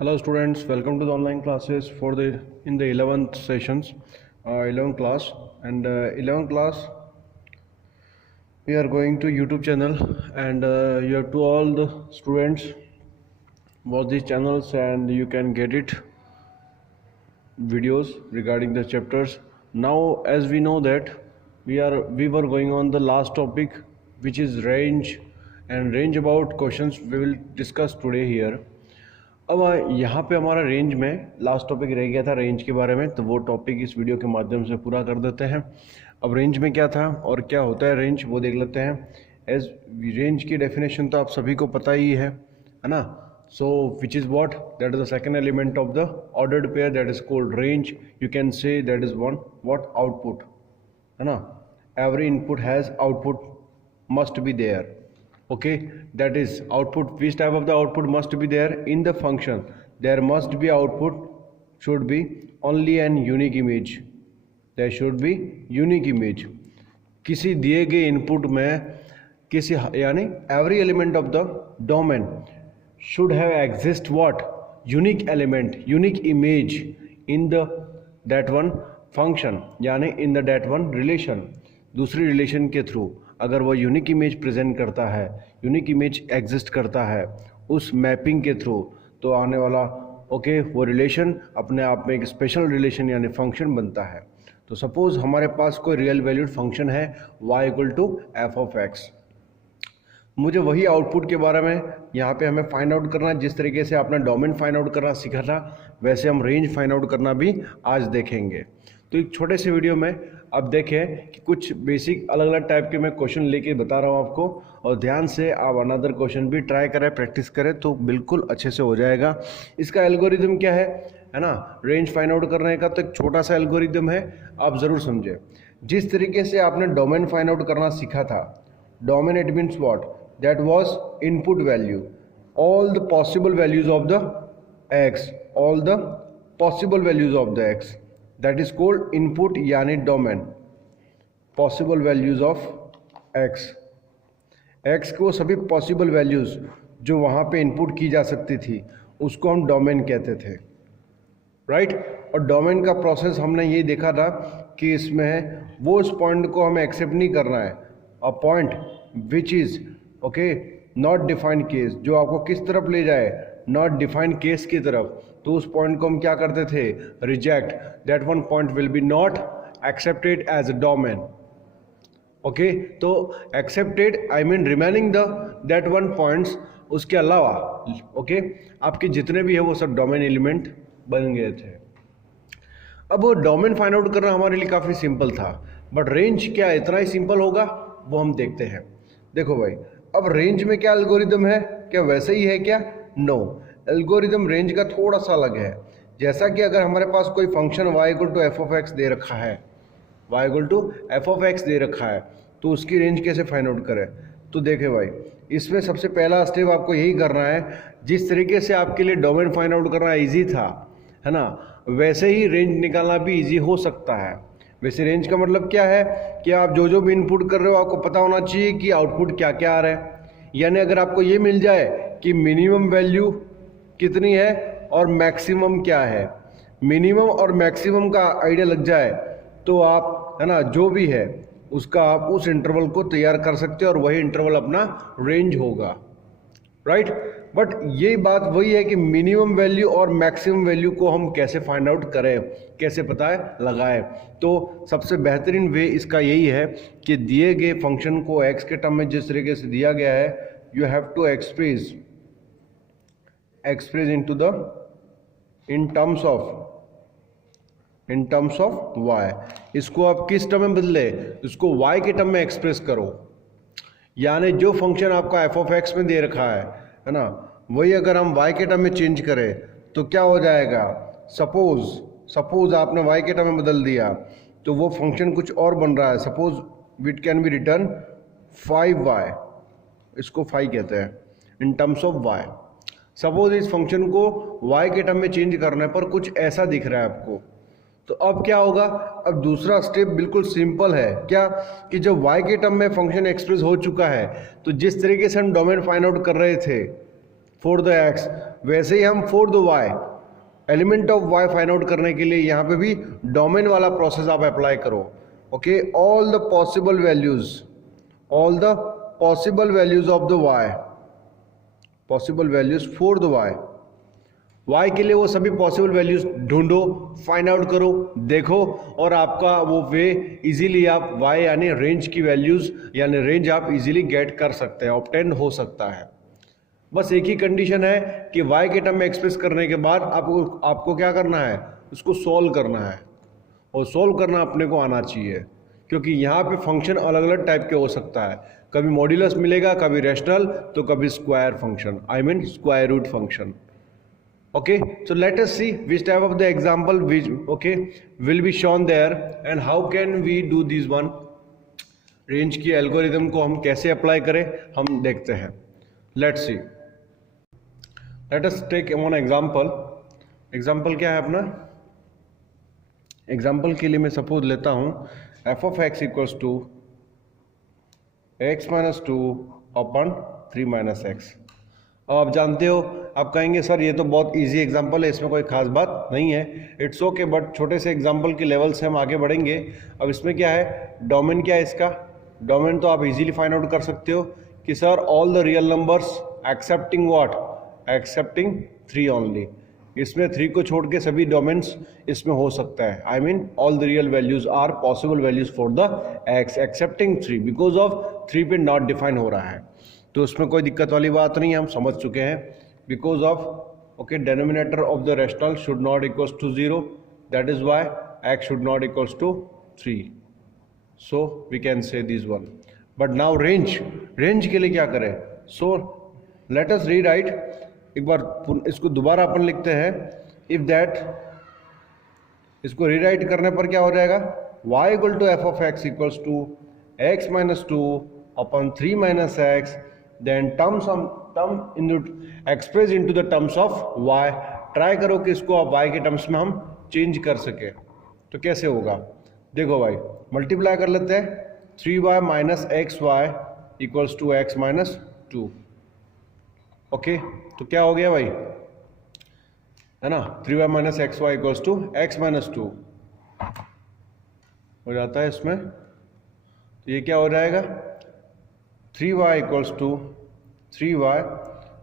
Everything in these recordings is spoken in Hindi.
Hello students, welcome to the online classes for the in the 11th sessions, 11th class and 11th class we are going to YouTube channel and you have to all the students watch these channels and you can get it videos regarding the chapters. Now as we know that we were going on the last topic which is range and range about questions we will discuss today here. अब यहाँ पे हमारा रेंज में लास्ट टॉपिक रह गया था रेंज के बारे में, तो वो टॉपिक इस वीडियो के माध्यम से पूरा कर देते हैं। अब रेंज में क्या था और क्या होता है रेंज वो देख लेते हैं। एज रेंज की डेफिनेशन तो आप सभी को पता ही है ना। So which is what, that is the second element of the ordered pair, that is called range. You can say that is one what output, है ना। Every input has output must be there. Okay, that is output. Which type of the output must be there in the function? There must be output, should be only an unique image. There should be unique image. किसी दिए गए इनपुट में किसी यानी every element of the domain should have exist what? Unique element, unique image in the that one function, यानी in the that one relation. दूसरी रिलेशन के थ्रू अगर वो यूनिक इमेज प्रेजेंट करता है, यूनिक इमेज एग्जिस्ट करता है उस मैपिंग के थ्रू, तो आने वाला वो रिलेशन अपने आप में एक स्पेशल रिलेशन यानी फंक्शन बनता है। तो सपोज हमारे पास कोई रियल वैल्यूड फंक्शन है y equal to f of x. मुझे वही आउटपुट के बारे में यहाँ पे हमें फाइंड आउट करना है। जिस तरीके से आपने डोमेन फाइंड आउट करना सीखा था वैसे हम रेंज फाइंड आउट करना भी आज देखेंगे। तो एक छोटे से वीडियो में अब देखें कि कुछ बेसिक अलग अलग टाइप के मैं क्वेश्चन लेके बता रहा हूँ आपको, और ध्यान से आप अनदर क्वेश्चन भी ट्राई करें, प्रैक्टिस करें तो बिल्कुल अच्छे से हो जाएगा। इसका एल्गोरिदम क्या है ना, रेंज फाइंड आउट करने का तो एक छोटा सा एल्गोरिदम है, आप ज़रूर समझें। जिस तरीके से आपने डोमेन फाइंड आउट करना सीखा था, domain it means what, that was input value, all the possible values of the x, all the possible values of the x, that is called input यानी domain. Possible values of x, x को सभी पॉसिबल वैल्यूज जो वहाँ पे इनपुट की जा सकती थी उसको हम डोमेन कहते थे, राइट। और डोमेन का प्रोसेस हमने ये देखा था कि इसमें वो उस पॉइंट को हमें एक्सेप्ट नहीं करना है, a point which is not defined case, जो आपको किस तरफ ले जाए, नॉट डिफाइंड केस की तरफ, तो उस पॉइंट को हम क्या करते थे, reject. That one point will be not accepted as a domain. Okay, तो accepted I mean remaining the that one points, उसके अलावा आपके जितने भी है वो सब डोमेन एलिमेंट बन गए थे। अब वो डोमेन फाइंड आउट करना हमारे लिए काफ़ी सिंपल था, बट रेंज क्या इतना ही सिंपल होगा वो हम देखते हैं। देखो भाई, अब रेंज में क्या एल्गोरिदम है, क्या वैसे ही है क्या? नो, एल्गोरिदम रेंज का थोड़ा सा अलग है। जैसा कि अगर हमारे पास कोई function y equal to f of x दे रखा है, y equal to f of x दे रखा है, तो उसकी रेंज कैसे फाइंड आउट करें? तो देखें भाई, इसमें सबसे पहला स्टेप आपको यही करना है, जिस तरीके से आपके लिए डोमेन फाइंड आउट करना ईजी था, है ना, वैसे ही रेंज निकालना भी ईजी हो सकता है। वैसे रेंज का मतलब क्या है कि आप जो भी इनपुट कर रहे हो आपको पता होना चाहिए कि आउटपुट क्या क्या आ रहा है। यानी अगर आपको ये मिल जाए कि मिनिमम वैल्यू कितनी है और मैक्सिमम क्या है, मिनिमम और मैक्सिमम का आइडिया लग जाए, तो आप, है ना, जो भी है उसका आप उस इंटरवल को तैयार कर सकते हो और वही इंटरवल अपना रेंज होगा, राइट। बट ये बात वही है कि मिनिमम वैल्यू और मैक्सिमम वैल्यू को हम कैसे फाइंड आउट करें, कैसे पता है लगाएं। तो सबसे बेहतरीन वे इसका यही है कि दिए गए फंक्शन को एक्स के टर्म में जिस तरीके से दिया गया है, you have to express into the in terms of y। इसको आप किस टर्म में बदले, इसको y के टर्म में एक्सप्रेस करो। यानी जो फंक्शन आपका f ऑफ x में दे रखा है ना, वही अगर हम y के टर्म में चेंज करें तो क्या हो जाएगा। सपोज आपने y के टर्म में बदल दिया तो वो फंक्शन कुछ और बन रहा है। Suppose it can be return 5y, इसको 5 कहते हैं in terms of y। Suppose इस फंक्शन को y के टर्म में चेंज करने पर कुछ ऐसा दिख रहा है आपको, तो अब क्या होगा। अब दूसरा स्टेप बिल्कुल सिंपल है, क्या कि जब y के टर्म में फंक्शन एक्सप्रेस हो चुका है, तो जिस तरीके से हम डोमेन फाइंड आउट कर रहे थे, फॉर द एक्स, वैसे ही हम for the y, element of y find out करने के लिए यहाँ पे भी डोमेन वाला प्रोसेस आप अप्लाई करो. Okay, all the possible values of the y, possible values for the y. Y के लिए वो सभी पॉसिबल वैल्यूज ढूंढो, फाइंड आउट करो, देखो, और आपका वो वे इजीली आप वाई यानी रेंज की वैल्यूज यानी रेंज आप इजीली गेट कर सकते हैं, ऑब्टेन हो सकता है. बस एक ही कंडीशन है कि वाई के टर्म में एक्सप्रेस करने के बाद आपको क्या करना है, उसको सॉल्व करना है, और सॉल्व करना अपने को आना चाहिए, क्योंकि यहाँ पे फंक्शन अलग अलग टाइप के हो सकता है. कभी मॉड्यूलस मिलेगा, कभी रैशनल, तो कभी square function, I mean square root function. Okay, so let us see which type of the example which will be shown there and how can we do this one. Range की एल्गोरिदम को हम कैसे अप्लाई करें हम देखते हैं. Let's see. Let us take one example. Example क्या है अपना? एग्जाम्पल के लिए मैं सपोज लेता हूं f of x equals to x minus 2 upon 3 minus x. आप जानते हो, आप कहेंगे सर ये तो बहुत इजी एग्जांपल है, इसमें कोई खास बात नहीं है. इट्स ओके, बट छोटे से एग्जांपल के लेवल से हम आगे बढ़ेंगे. अब इसमें क्या है, डोमेन क्या है इसका? डोमेन तो आप इजीली फाइंड आउट कर सकते हो कि sir all the real numbers accepting what, accepting 3 only. इसमें 3 को छोड़ के सभी डोमेन्स इसमें हो सकता है. I mean all the real values are possible values for the x excepting 3, because of 3 पे नॉट डिफाइन हो रहा है. तो उसमें कोई दिक्कत वाली बात नहीं है, हम समझ चुके हैं. Because of denominator of the rational should not equals to 0, that is y x should not equals to 3. So we can say this one. But now range के लिए क्या करें? So let us rewrite. एक बार इसको दोबारा अपन लिखते हैं. इफ दैट, इसको रीराइट करने पर क्या हो जाएगा, y equal to f of x equals to x minus 2 upon 3 minus x, then term express into the terms of y. Try करो कि इसको आप y के टर्म्स में हम चेंज कर सके. तो कैसे होगा देखो भाई, मल्टीप्लाई कर लेते हैं. 3y minus x y equals to x minus 2. Okay, तो क्या हो गया भाई, है ना, 3y minus x y equals to x minus 2 हो जाता है इसमें. तो ये क्या हो जाएगा, 3y इक्वल्स टू 3y,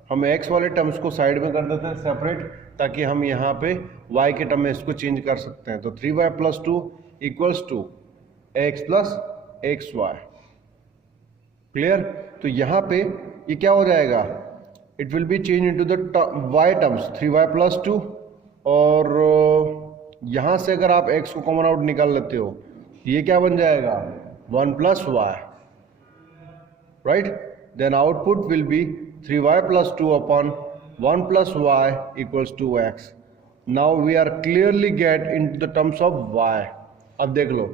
हम x वाले टर्म्स को साइड में कर देते हैं सेपरेट, ताकि हम यहाँ पे y के टर्म में इसको चेंज कर सकते हैं. तो 3y plus 2 equals to x plus x y. Clear? तो यहाँ पे ये क्या हो जाएगा, it will be change into the y terms, 3y plus 2, और यहाँ से अगर आप x को कॉमन आउट निकाल लेते हो, ये क्या बन जाएगा, 1 plus y, right? Then output will be 3y plus 2 upon 1 plus y equals to x. Now we are clearly get into the terms of y. अब देख लो,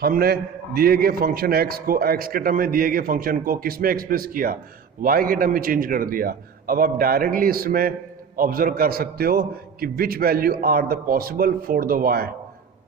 हमने दिए गए फंक्शन x को, x के टर्म में दिए गए फंक्शन को किस में एक्सप्रेस किया, y के टर्म में चेंज कर दिया. अब आप डायरेक्टली इसमें ऑब्जर्व कर सकते हो कि which value are the possible for the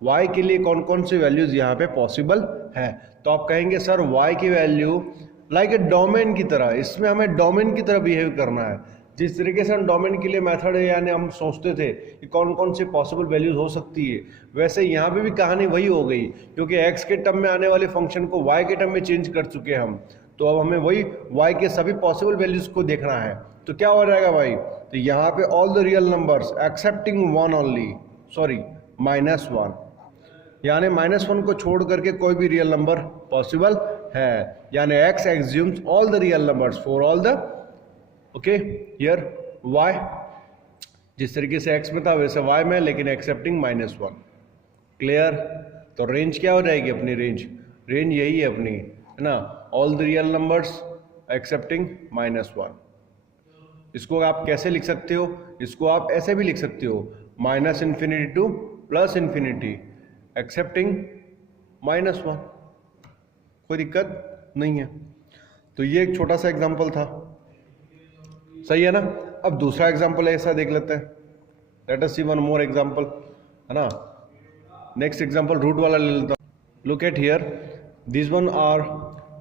y के लिए कौन कौन से वैल्यूज यहाँ पे पॉसिबल है. तो आप कहेंगे सर y की वैल्यू लाइक ए डोमेन की तरह, इसमें हमें डोमेन की तरह बिहेव करना है. जिस तरीके से हम डोमेन के लिए मेथड है, यानी हम सोचते थे कि कौन कौन से पॉसिबल वैल्यूज हो सकती है, वैसे यहाँ पे भी कहानी वही हो गई, क्योंकि x के टर्म में आने वाले फंक्शन को y के टर्म में चेंज कर चुके हैं हम. तो अब हमें वही y के सभी पॉसिबल वैल्यूज को देखना है. तो क्या हो जाएगा भाई, तो यहाँ पे all the real numbers accepting 1 only, sorry minus 1, यानी -1 को छोड़ करके कोई भी रियल नंबर पॉसिबल है, यानी x assumes all the real numbers for all the here y. जिस तरीके से x में था वैसे y में, लेकिन एक्सेप्टिंग -1. क्लियर? तो रेंज क्या हो जाएगी अपनी, रेंज यही है अपनी, है ना, all the real numbers accepting -1. इसको आप कैसे लिख सकते हो, इसको आप ऐसे भी लिख सकते हो, -∞ टू +∞, एक्सेप्टिंग -1. कोई दिक्कत नहीं है. तो ये एक छोटा सा एग्जांपल था, सही है ना. अब दूसरा एग्जांपल ऐसा देख लेते हैं. Let us see one more example, है ना. नेक्स्ट एग्जांपल रूट वाला ले लेता हूं. Look at here, this one are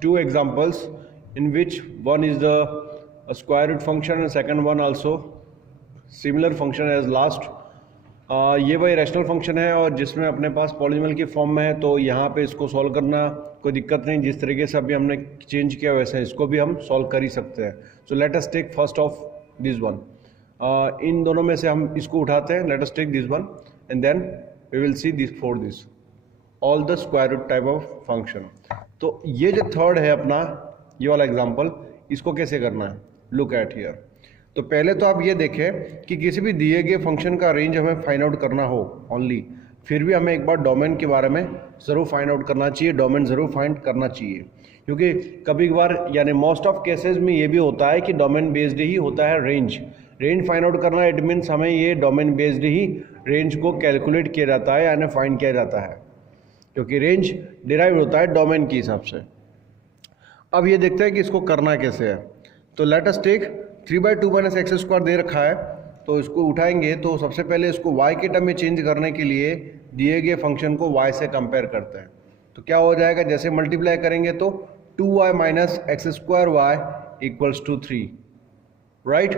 2 examples in which one is the square root function and second one also similar function as last. ये भाई रैशनल फंक्शन है और जिसमें अपने पास पॉलिनॉमियल की फॉर्म में है, तो यहाँ पे इसको सॉल्व करना कोई दिक्कत नहीं, जिस तरीके से अभी हमने चेंज किया वैसे इसको भी हम सॉल्व कर ही सकते हैं. So let us take first of this one. इन दोनों में से हम इसको उठाते हैं. Let us take this one and then we will see this for this all the square root type of function. तो ये जो थर्ड है अपना ये वाला एग्जाम्पल, इसको कैसे करना है, लुक एट हियर. तो पहले तो आप ये देखें कि किसी भी दिए गए फंक्शन का रेंज हमें फाइंड आउट करना हो ओनली, फिर भी हमें एक बार डोमेन के बारे में ज़रूर फाइंड आउट करना चाहिए, डोमेन ज़रूर फाइंड करना चाहिए. क्योंकि कभी कभार यानी मोस्ट ऑफ केसेस में ये भी होता है कि डोमेन बेस्ड ही होता है रेंज. रेंज फाइंड आउट करना इट मीन्स हमें ये डोमेन बेस्ड ही रेंज को कैलकुलेट किया जाता है यानी फाइंड किया जाता है, क्योंकि रेंज डिराइव होता है डोमेन के हिसाब से. अब ये देखते हैं कि इसको करना कैसे है. तो let us take 3/2 - x square दे रखा है, तो इसको उठाएंगे. तो सबसे पहले इसको y के टर्म में चेंज करने के लिए दिए गए फंक्शन को y से कंपेयर करते हैं. तो क्या हो जाएगा, जैसे मल्टीप्लाई करेंगे तो 2y - x square y = 3, right.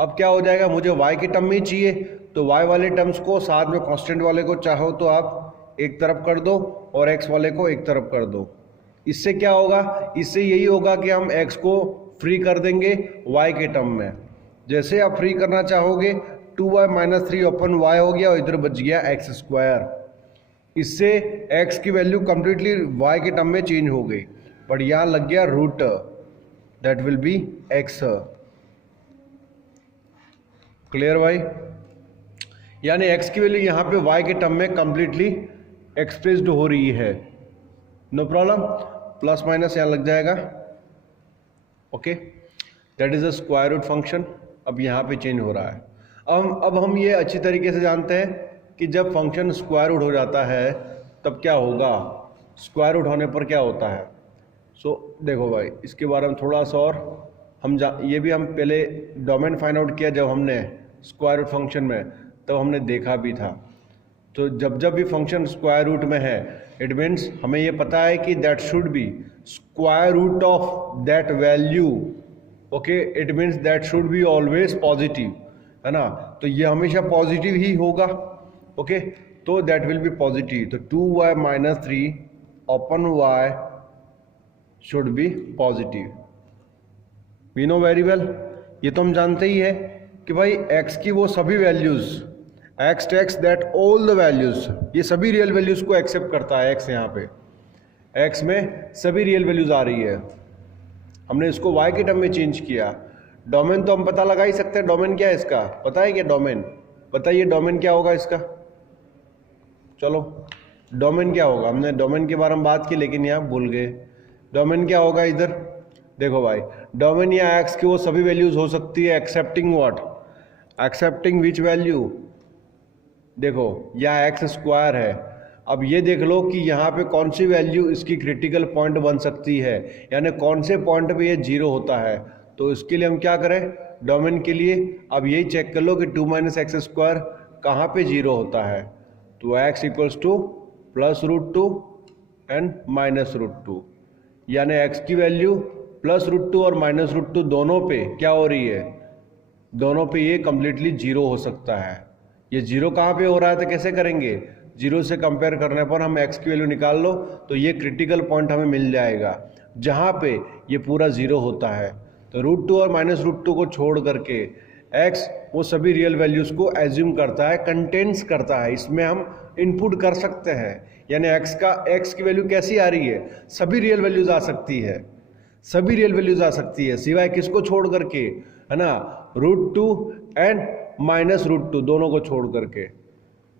अब क्या हो जाएगा, मुझे y के टर्म में ही चाहिए, तो y वाले टर्म्स को साथ में कांस्टेंट वाले को चाहो तो आप एक तरफ कर दो और x वाले को एक तरफ कर दो. इससे क्या होगा, इससे यही होगा कि हम x को फ्री कर देंगे y के टर्म में. जैसे आप फ्री करना चाहोगे 2y - 3 अपन y हो गया और इधर बच गया x स्क्वायर. इससे x की वैल्यू कंप्लीटली y के टर्म में चेंज हो गई, बट यहाँ लग गया root, that will be x. Clear भाई, यानी x की वैल्यू यहाँ पे y के टर्म में कंप्लीटली एक्सप्रेस्ड हो रही है. नो प्रॉब्लम, प्लस माइनस यहाँ लग जाएगा. Okay, that is a square root function. अब यहाँ पे चेंज हो रहा है. अब हम ये अच्छी तरीके से जानते हैं कि जब फंक्शन स्क्वायर रूट हो जाता है तब क्या होगा, स्क्वायर रूट होने पर क्या होता है. सो देखो भाई, इसके बारे में थोड़ा सा और हम ये भी हम पहले डोमेन फाइंड आउट किया जब हमने स्क्वायर रूट फंक्शन में, तब हमने देखा भी था. तो जब भी फंक्शन स्क्वायर रूट में है इट मीन्स हमें ये पता है कि that should be square root of that value. Okay, it means that should be always positive, है ना. तो ये हमेशा पॉजिटिव ही होगा. ओके, तो दैट विल बी पॉजिटिव. तो 2y - 3 upon y should be positive. We know very well, ये तो हम जानते ही है कि भाई x की वो सभी values, x takes that all the values, ये सभी रियल वैल्यूज को एक्सेप्ट करता है. x यहाँ पे x में सभी रियल वैल्यूज आ रही है. हमने इसको y के टर्म में चेंज किया. डोमेन तो हम पता लगा ही सकते हैं. डोमेन क्या है इसका, पता है क्या डोमेन, बताइए डोमेन क्या होगा इसका. चलो डोमेन क्या होगा, हमने डोमेन के बारे में बात की लेकिन यहाँ भूल गए. डोमेन क्या होगा, इधर देखो भाई, डोमेन या x की वो सभी वैल्यूज हो सकती है accepting what, accepting which value. देखो यह एक्स स्क्वायर है. अब ये देख लो कि यहाँ पे कौन सी वैल्यू इसकी क्रिटिकल पॉइंट बन सकती है, यानी कौन से पॉइंट पे ये जीरो होता है. तो इसके लिए हम क्या करें, डोमेन के लिए अब यही चेक कर लो कि 2 - x स्क्वायर कहाँ पे जीरो होता है. तो x = +√2 एंड -√2, यानी x की वैल्यू +√2 और -√2 दोनों पे क्या हो रही है, दोनों पे ये कंप्लीटली जीरो हो सकता है. ये जीरो कहाँ पे हो रहा है तो कैसे करेंगे, जीरो से कंपेयर करने पर हम x की वैल्यू निकाल लो तो ये क्रिटिकल पॉइंट हमें मिल जाएगा जहाँ पे ये पूरा जीरो होता है. तो √2 और -√2 को छोड़ करके x वो सभी रियल वैल्यूज़ को एज्यूम करता है, कंटेंट्स करता है. इसमें हम इनपुट कर सकते हैं, यानी x की वैल्यू कैसी आ रही है, सभी रियल वैल्यूज़ आ सकती है, सभी रियल वैल्यूज़ आ सकती है सिवाय किसको छोड़ करके, है ना, √2 एंड -√2 दोनों को छोड़ करके,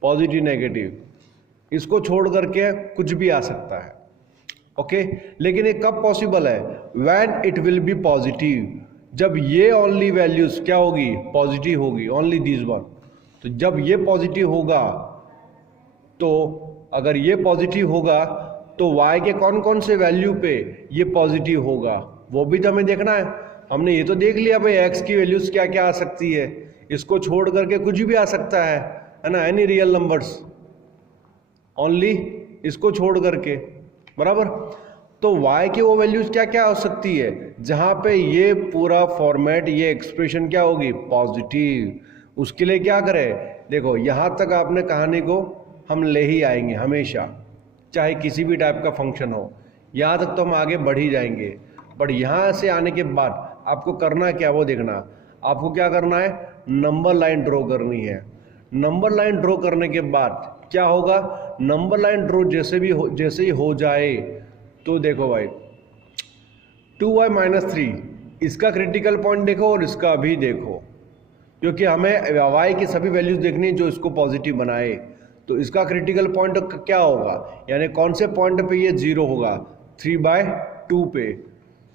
पॉजिटिव नेगेटिव इसको छोड़ करके कुछ भी आ सकता है. ओके, लेकिन ये कब पॉसिबल है, when it will B positive, जब ये ओनली वैल्यूज क्या होगी, पॉजिटिव होगी, ओनली दिस वन. तो जब ये पॉजिटिव होगा, तो अगर ये पॉजिटिव होगा तो y के कौन कौन से वैल्यू पे ये पॉजिटिव होगा वो भी तो हमें देखना है. हमने ये तो देख लिया भाई x की वैल्यूज क्या क्या आ सकती है, इसको छोड़ करके कुछ भी आ सकता है ना, एनी रियल नंबर्स, ओनली इसको छोड़ करके, बराबर. तो y की वो वैल्यूज क्या क्या हो सकती है जहाँ पे ये पूरा फॉर्मेट, ये एक्सप्रेशन क्या होगी, पॉजिटिव। उसके लिए क्या करें, देखो यहाँ तक आपने कहानी को हम ले ही आएंगे हमेशा, चाहे किसी भी टाइप का फंक्शन हो, यहाँ तक तो हम आगे बढ़ ही जाएंगे। बट यहाँ से आने के बाद आपको करना क्या वो देखना, आपको क्या करना है, नंबर लाइन ड्रॉ करनी है। नंबर लाइन ड्रॉ करने के बाद क्या होगा, नंबर लाइन ड्रॉ जैसे ही हो जाए तो देखो भाई 2y माइनस 3 इसका क्रिटिकल पॉइंट देखो और इसका भी देखो, क्योंकि हमें y की सभी वैल्यूज देखनी है जो इसको पॉजिटिव बनाए। तो इसका क्रिटिकल पॉइंट क्या होगा, यानी कौन से पॉइंट पे ये 0 होगा, 3/2 पे।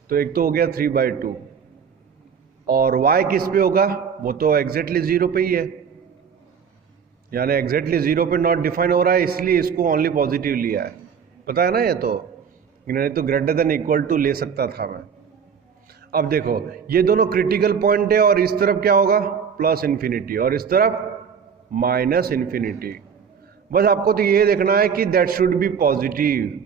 तो एक तो हो गया 3/2, और y किस पे होगा, वो तो एग्जैक्टली 0 पे ही है, यानी एग्जैक्टली 0 पे नॉट डिफाइन हो रहा है, इसलिए इसको ओनली पॉजिटिव लिया है। पता है ना, ये तो नहीं तो ग्रेटर देन इक्वल टू ले सकता था मैं। अब देखो ये दोनों क्रिटिकल पॉइंट है, और इस तरफ क्या होगा, प्लस इन्फिनिटी, और इस तरफ माइनस इन्फिनिटी। बस आपको तो ये देखना है कि दैट शुड बी पॉजिटिव।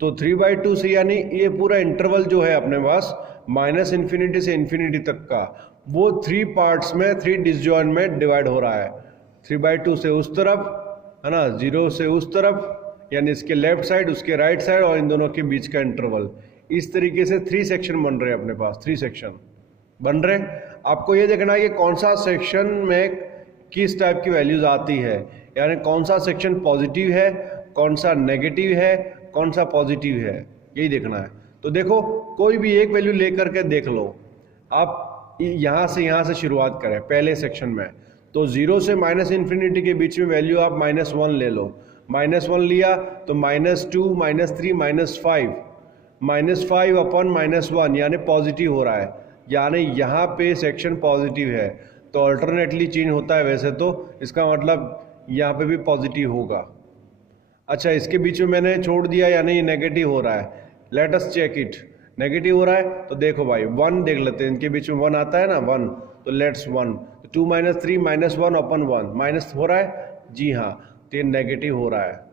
तो 3/2 से, यानी ये पूरा इंटरवल जो है अपने पास माइनस इन्फिनिटी से इन्फिनिटी तक का, वो 3 पार्ट्स में, 3 डिसजॉइंट में डिवाइड हो रहा है। 3/2 से उस तरफ है ना, 0 से उस तरफ, यानी इसके लेफ्ट साइड, उसके राइट साइड, और इन दोनों के बीच का इंटरवल। इस तरीके से 3 सेक्शन बन रहे हैं अपने पास, 3 सेक्शन बन रहे। आपको ये देखना है कि कौन सा सेक्शन में किस टाइप की वैल्यूज आती है, यानी कौन सा सेक्शन पॉजिटिव है, कौन सा नेगेटिव है, कौन सा पॉजिटिव है, यही देखना है। तो देखो कोई भी एक वैल्यू लेकर के देख लो, आप यहाँ से शुरुआत करें पहले सेक्शन में। तो 0 से माइनस इन्फिनिटी के बीच में वैल्यू आप -1 ले लो, -1 लिया तो -2, -3, -5 अपन -1 यानी पॉजिटिव हो रहा है, यानी यहाँ पे सेक्शन पॉजिटिव है। तो अल्टरनेटली चेंज होता है वैसे तो, इसका मतलब यहाँ पे भी पॉजिटिव होगा। अच्छा, इसके बीच में मैंने छोड़ दिया, यानी ये नेगेटिव हो रहा है। Let us check it, negative हो रहा है तो देखो भाई 1 देख लेते हैं, इनके बीच में 1 आता है ना, 1, तो लेट्स 1, 2 - 3 -1 अपन 1 माइनस हो रहा है, जी हाँ, तो ये नेगेटिव हो रहा है।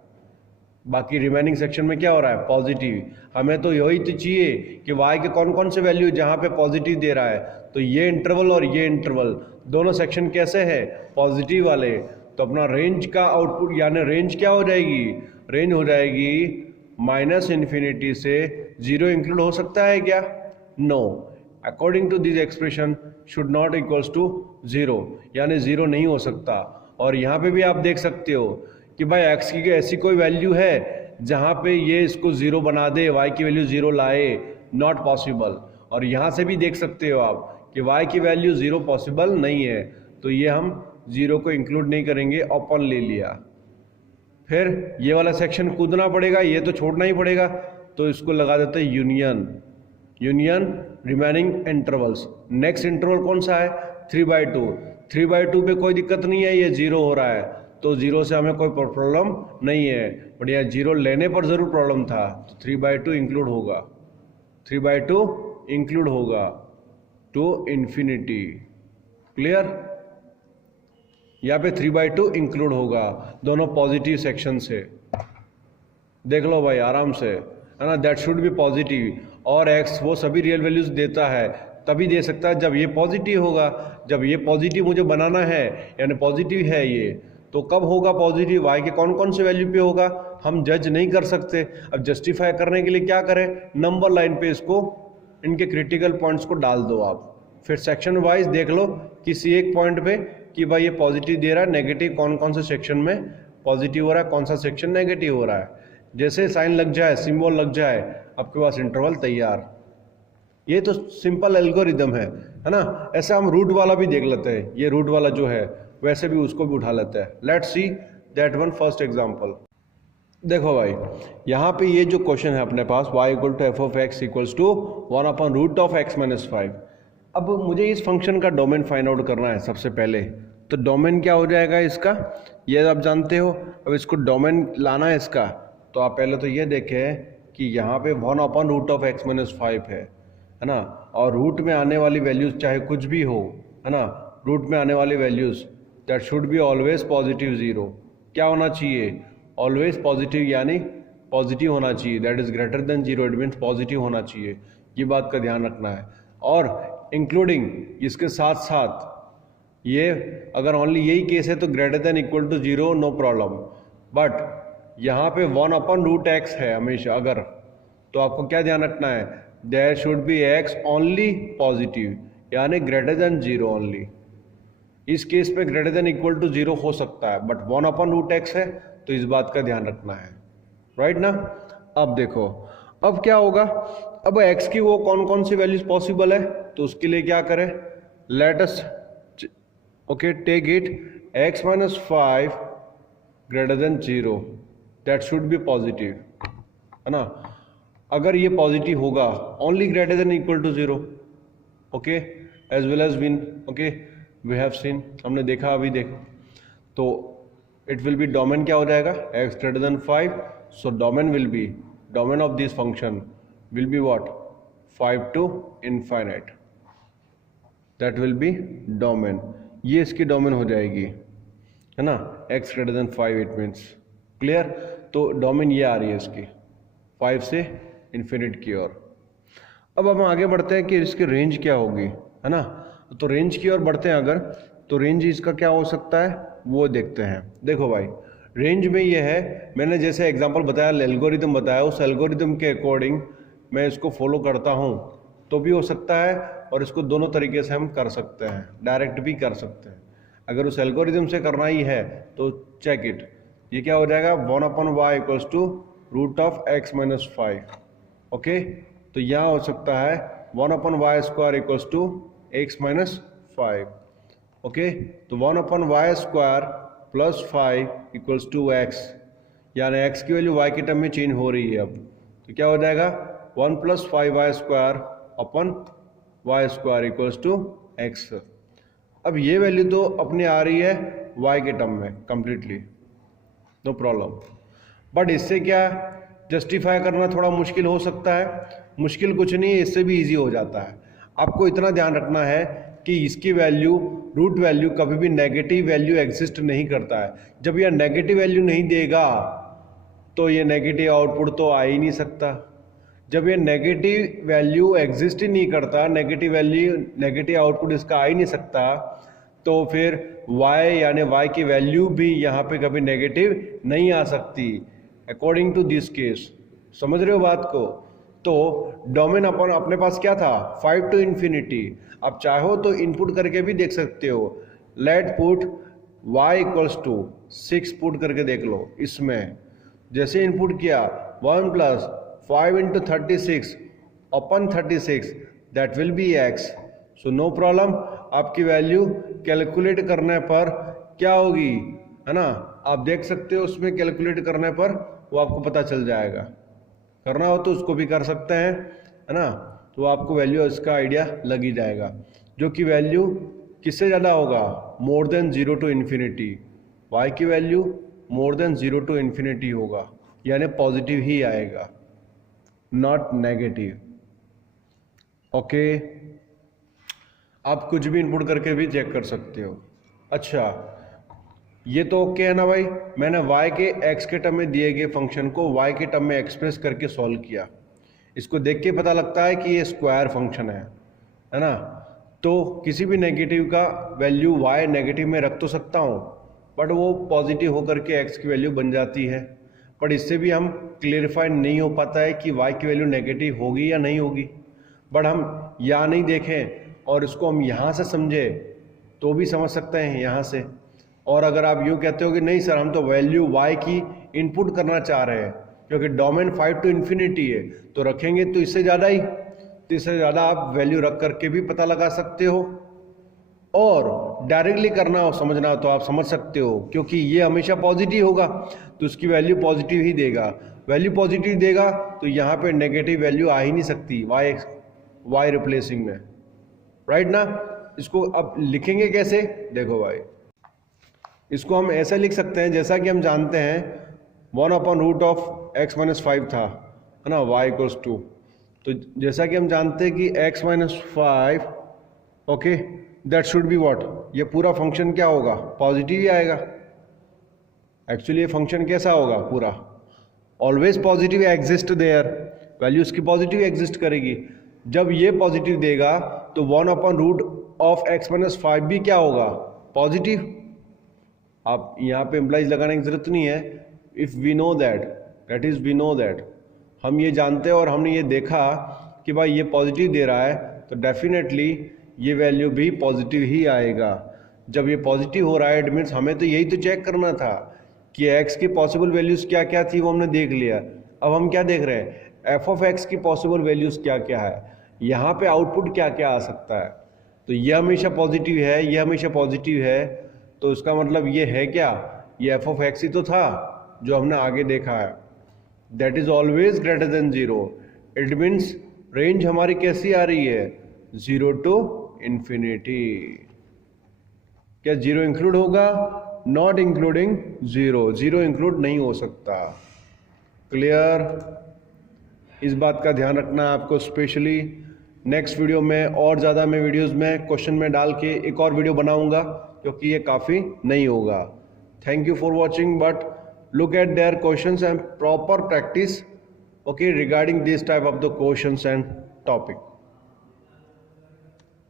बाकी रिमेनिंग सेक्शन में क्या हो रहा है, पॉजिटिव। हमें तो यही तो चाहिए कि y के कौन कौन से वैल्यू जहाँ पे पॉजिटिव दे रहा है, तो ये इंटरवल और ये इंटरवल दोनों सेक्शन कैसे है, पॉजिटिव वाले। तो अपना रेंज का आउटपुट, यानी रेंज क्या हो जाएगी, रेंज हो जाएगी -इन्फिनिटी से 0 इंक्लूड हो सकता है क्या, no, according to this expression should not equals to 0, यानी 0 नहीं हो सकता। और यहाँ पे भी आप देख सकते हो कि भाई x की ऐसी कोई वैल्यू है जहाँ पे ये इसको 0 बना दे, y की वैल्यू 0 लाए, नॉट पॉसिबल। और यहाँ से भी देख सकते हो आप कि y की वैल्यू 0 पॉसिबल नहीं है, तो ये हम 0 को इंक्लूड नहीं करेंगे, ओपन ले लिया। फिर ये वाला सेक्शन कूदना पड़ेगा, ये तो छोड़ना ही पड़ेगा, तो इसको लगा देते हैं union remaining intervals. Next interval कौन सा है, 3/2। 3/2 पे कोई दिक्कत नहीं है, ये 0 हो रहा है, तो 0 से हमें कोई प्रॉब्लम नहीं है, बट यहाँ 0 लेने पर ज़रूर प्रॉब्लम था। तो 3/2 इंक्लूड होगा, 3/2 इंक्लूड होगा टू इन्फिनिटी, क्लियर। यहाँ पे 3/2 इंक्लूड होगा, दोनों पॉजिटिव सेक्शन से। देख लो भाई आराम से, है ना, दैट शुड बी पॉजिटिव। और x वो सभी रियल वैल्यूज देता है, तभी दे सकता है जब ये पॉजिटिव होगा। जब ये पॉजिटिव मुझे बनाना है, यानी पॉजिटिव है ये, तो कब होगा पॉजिटिव, y के कौन कौन से वैल्यू पे होगा हम जज नहीं कर सकते। अब जस्टिफाई करने के लिए क्या करें, नंबर लाइन पे इसको, इनके क्रिटिकल पॉइंट्स को डाल दो आप, फिर सेक्शन वाइज देख लो किसी एक पॉइंट पे कि भाई ये पॉजिटिव दे रहा है, नेगेटिव कौन कौन से सेक्शन में पॉजिटिव हो रहा है, कौन सा सेक्शन नेगेटिव हो रहा है। जैसे साइन लग जाए, सिंबल लग जाए, आपके पास इंटरवल तैयार। ये तो सिंपल एल्गोरिदम है ना। ऐसा हम रूट वाला भी देख लेते हैं, ये रूट वाला जो है वैसे भी उसको भी उठा लेते हैं। Let's see that one first example. देखो भाई यहाँ पे ये जो क्वेश्चन है अपने पास, y = f(x) = 1/√(x - 5). अब मुझे इस फंक्शन का डोमेन फाइंड आउट करना है सबसे पहले। तो डोमेन क्या हो जाएगा इसका, ये आप जानते हो। अब इसको डोमेन लाना है इसका, तो आप पहले तो ये देखें कि यहाँ पे 1/√(x - 5) है ना। और रूट में आने वाली वैल्यूज चाहे कुछ भी हो, है ना, रूट में आने वाली values that should be always positive 0। क्या होना चाहिए, ऑलवेज पॉजिटिव, यानी पॉजिटिव होना चाहिए, that is greater than 0, it means positive होना चाहिए, ये बात का ध्यान रखना है। और इंक्लूडिंग इसके साथ साथ ये अगर ओनली यही केस है तो greater than equal to 0 no problem, but यहाँ पे 1/√x है हमेशा अगर, तो आपको क्या ध्यान रखना है, there should be x only positive, यानी ग्रेटर देन 0 ओनली। इस केस पे ग्रेटर देन इक्वल टू 0 हो सकता है, बट 1/√x है तो इस बात का ध्यान रखना है, राइट ना। अब देखो अब क्या होगा, अब x की वो कौन कौन सी वैल्यूज पॉसिबल है, तो उसके लिए क्या करें, let us okay take it x - 5 greater than 0, that should be positive, है ना। अगर ये पॉजिटिव होगा only greater than equal to 0, okay as well as win, okay we have seen, हमने देखा अभी देखो, तो इट विल बी डोमेन क्या हो जाएगा, x greater than 5, so domain will be, domain of this function will be what, 5 to infinite, that will B domain, ये इसकी डोमेन हो जाएगी, है ना, x greater than 5 it means, clear. तो डोमेन ये आ रही है इसकी 5 से इन्फिनिट की ओर। अब हम आगे बढ़ते हैं कि इसकी रेंज क्या होगी, है ना। तो रेंज की ओर बढ़ते हैं अगर, तो रेंज इसका क्या हो सकता है वो देखते हैं। देखो भाई रेंज में ये है, मैंने जैसे एग्जांपल बताया, एल्गोरिदम बताया, उस एल्गोरिदम के अकॉर्डिंग मैं इसको फॉलो करता हूँ तो भी हो सकता है, और इसको दोनों तरीके से हम कर सकते हैं, डायरेक्ट भी कर सकते हैं। अगर उस एल्गोरिदम से करना ही है तो चेक इट, ये क्या हो जाएगा, 1/y equals to √x - 5, okay. तो यहाँ हो सकता है 1/y² equals to x - 5, okay. तो 1/y² plus 5 equals to x, यानी x की वैल्यू y के टर्म में चेंज हो रही है अब, तो क्या हो जाएगा 1 + 5y² upon y² equals to x। अब ये वैल्यू तो अपने आ रही है y के टर्म में कंप्लीटली, नो प्रॉब्लम, बट इससे क्या जस्टिफाई करना थोड़ा मुश्किल हो सकता है। मुश्किल कुछ नहीं है, इससे भी इजी हो जाता है। आपको इतना ध्यान रखना है कि इसकी वैल्यू, रूट वैल्यू कभी भी नेगेटिव वैल्यू एग्जिस्ट नहीं करता है। जब यह नेगेटिव वैल्यू नहीं देगा तो ये नेगेटिव आउटपुट तो आ ही नहीं सकता। जब ये नेगेटिव वैल्यू एग्जिस्ट ही नहीं करता, नेगेटिव वैल्यू, नेगेटिव आउटपुट इसका आ ही नहीं सकता, तो फिर y यानी y की वैल्यू भी यहाँ पे कभी नेगेटिव नहीं आ सकती अकॉर्डिंग टू दिस केस। समझ रहे हो बात को। तो डोमेन अपन अपने पास क्या था, 5 to infinity। अब चाहो तो इनपुट करके भी देख सकते हो, let put y equals to 6 put करके देख लो। इसमें जैसे इनपुट किया 1 + 5 × 36 upon 36, that will be x, so no problem. आपकी वैल्यू कैलकुलेट करने पर क्या होगी, है ना, आप देख सकते हो उसमें कैलकुलेट करने पर वो आपको पता चल जाएगा। करना हो तो उसको भी कर सकते हैं, है ना, तो आपको वैल्यू इसका आइडिया लग ही जाएगा। जो कि वैल्यू किससे ज़्यादा होगा, more than 0 to infinity, y की value more than 0 to infinity होगा, यानी पॉजिटिव ही आएगा, नॉट नेगेटिव, ओके। आप कुछ भी इनपुट करके भी चेक कर सकते हो। अच्छा ये तो ओके है ना भाई, मैंने y के x के टर्म में दिए गए फंक्शन को y के टर्म में एक्सप्रेस करके सॉल्व किया। इसको देख के पता लगता है कि ये स्क्वायर फंक्शन है ना। तो किसी भी नेगेटिव का वैल्यू y नेगेटिव में रख तो सकता हूँ, बट वो पॉजिटिव होकर के x की वैल्यू बन जाती है। बट इससे भी हम क्लियरिफाई नहीं हो पाता है कि y की वैल्यू नेगेटिव होगी या नहीं होगी। बट हम यहाँ नहीं देखें और इसको हम यहाँ से समझे तो भी समझ सकते हैं यहाँ से। और अगर आप यूँ कहते हो कि नहीं सर हम तो वैल्यू y की इनपुट करना चाह रहे हैं क्योंकि डोमेन 5 to infinity है, तो रखेंगे तो इससे ज़्यादा ही, तो इससे ज़्यादा आप वैल्यू रख करके भी पता लगा सकते हो। और डायरेक्टली करना हो, समझना हो तो आप समझ सकते हो, क्योंकि ये हमेशा पॉजिटिव होगा तो उसकी वैल्यू पॉजिटिव ही देगा। वैल्यू पॉजिटिव देगा तो यहाँ पे नेगेटिव वैल्यू आ ही नहीं सकती y रिप्लेसिंग में, राइट ना। इसको अब लिखेंगे कैसे, देखो भाई इसको हम ऐसे लिख सकते हैं जैसा कि हम जानते हैं 1/√x - 5 था, है ना, y इक्वल्स टू, तो जैसा कि हम जानते हैं कि x - 5 okay that should be what, ये पूरा फंक्शन क्या होगा, पॉजिटिव ही आएगा। एक्चुअली ये फंक्शन कैसा होगा पूरा, always positive exist there, value उसकी पॉजिटिव एग्जिस्ट करेगी। जब ये पॉजिटिव देगा तो 1/√(x-5) भी क्या होगा, पॉजिटिव। आप यहाँ पे एम्प्लाइज लगाने की जरूरत नहीं है। If we know that, that is we know that, हम ये जानते हैं और हमने ये देखा कि भाई ये पॉजिटिव दे रहा है तो डेफिनेटली ये वैल्यू भी पॉजिटिव ही आएगा। जब ये पॉजिटिव हो रहा है इट मीन्स हमें तो यही तो चेक करना था कि x की पॉसिबल वैल्यूज क्या क्या थी, वो हमने देख लिया। अब हम क्या देख रहे हैं, f(x) की पॉसिबल वैल्यूज क्या क्या है, यहाँ पे आउटपुट क्या क्या आ सकता है। तो ये हमेशा पॉजिटिव है, ये हमेशा पॉजिटिव है, तो इसका मतलब ये है क्या, ये f(x) ही तो था जो हमने आगे देखा है। That is always greater than 0। It means range हमारी कैसी आ रही है, 0 to infinity। क्या 0 इंक्लूड होगा, नॉट इंक्लूडिंग 0, 0 इंक्लूड नहीं हो सकता। क्लियर, इस बात का ध्यान रखना आपको स्पेशली। नेक्स्ट वीडियो में और ज़्यादा मैं वीडियोस में क्वेश्चन में डाल के एक और वीडियो बनाऊंगा क्योंकि ये काफ़ी नहीं होगा। Thank you for watching, but look at their questions and proper practice, okay, regarding this type of the questions and topic.